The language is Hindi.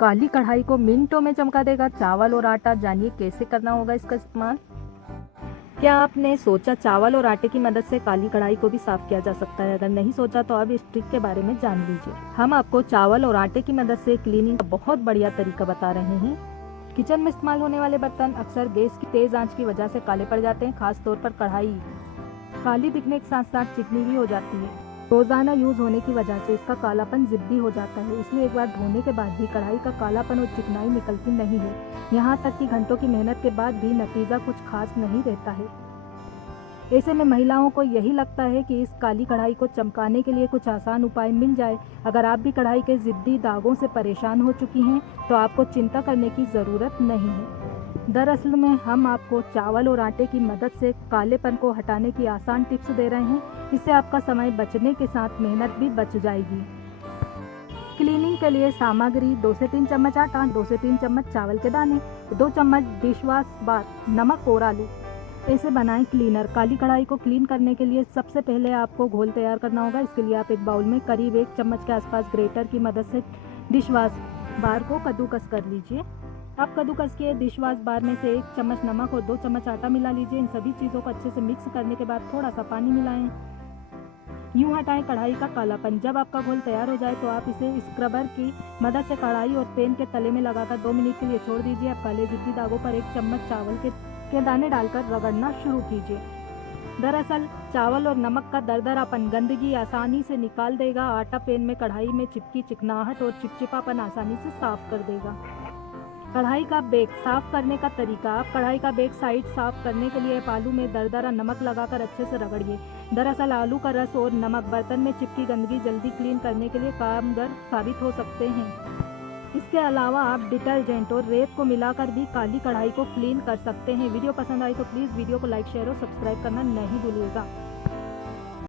काली कढ़ाई को मिनटों में चमका देगा चावल और आटा। जानिए कैसे करना होगा इसका इस्तेमाल। क्या आपने सोचा चावल और आटे की मदद से काली कढ़ाई को भी साफ किया जा सकता है? अगर नहीं सोचा तो अब इस ट्रिक के बारे में जान लीजिए। हम आपको चावल और आटे की मदद से क्लीनिंग का बहुत बढ़िया तरीका बता रहे हैं। किचन में इस्तेमाल होने वाले बर्तन अक्सर गैस की तेज आंच की वजह से काले पड़ जाते हैं। खास तौर पर कढ़ाई काली दिखने के साथ साथ चिकनी भी हो जाती है। रोजाना यूज होने की वजह से इसका कालापन जिद्दी हो जाता है, इसलिए एक बार धोने के बाद भी कढ़ाई का कालापन और चिकनाई निकलती नहीं है। यहाँ तक कि घंटों की मेहनत के बाद भी नतीजा कुछ खास नहीं रहता है। ऐसे में महिलाओं को यही लगता है कि इस काली कढ़ाई को चमकाने के लिए कुछ आसान उपाय मिल जाए। अगर आप भी कढ़ाई के जिद्दी दागों से परेशान हो चुकी हैं तो आपको चिंता करने की ज़रूरत नहीं है। दरअसल में हम आपको चावल और आटे की मदद से कालेपन को हटाने की आसान टिप्स दे रहे हैं। इससे आपका समय बचने के साथ मेहनत भी बच जाएगी। क्लीनिंग के लिए सामग्री 2 से 3 चम्मच आटा, 2 से 3 चम्मच चावल के दाने, 2 चम्मच डिशवॉश बार, नमक और आलू। ऐसे बनाएं क्लीनर। काली कढ़ाई को क्लीन करने के लिए सबसे पहले आपको घोल तैयार करना होगा। इसके लिए आप एक बाउल में करीब 1 चम्मच के आसपास ग्रेटर की मदद से डिशवॉश बार को कद्दूकस कर लीजिए। आप कद्दूकस किए डिशवॉश बार में से 1 चम्मच नमक और 2 चम्मच आटा मिला लीजिए। इन सभी चीज़ों को अच्छे से मिक्स करने के बाद थोड़ा सा पानी मिलाएं। यूं हटाएं कढ़ाई का कालापन। जब आपका घोल तैयार हो जाए तो आप इसे स्क्रबर की मदद से कढ़ाई और पैन के तले में लगाकर 2 मिनट के लिए छोड़ दीजिए। अब काले जिद्दी दागों पर 1 चम्मच चावल के दाने डालकर रगड़ना शुरू कीजिए। दरअसल चावल और नमक का दरदरापन गंदगी आसानी से निकाल देगा। आटा पैन में कढ़ाई में चिपकी चिकनाहट और चिपचिपापन आसानी से साफ कर देगा। कढ़ाई का बेक साफ करने का तरीका। आप कढ़ाई का बेक साइड साफ करने के लिए आलू में दरदरा नमक लगाकर अच्छे से रगड़िए। दरअसल आलू का रस और नमक बर्तन में चिपकी गंदगी जल्दी क्लीन करने के लिए कारगर साबित हो सकते हैं। इसके अलावा आप डिटर्जेंट और रेत को मिलाकर भी काली कढ़ाई को क्लीन कर सकते हैं। वीडियो पसंद आई तो प्लीज़ वीडियो को लाइक, शेयर और सब्सक्राइब करना नहीं भूलिएगा।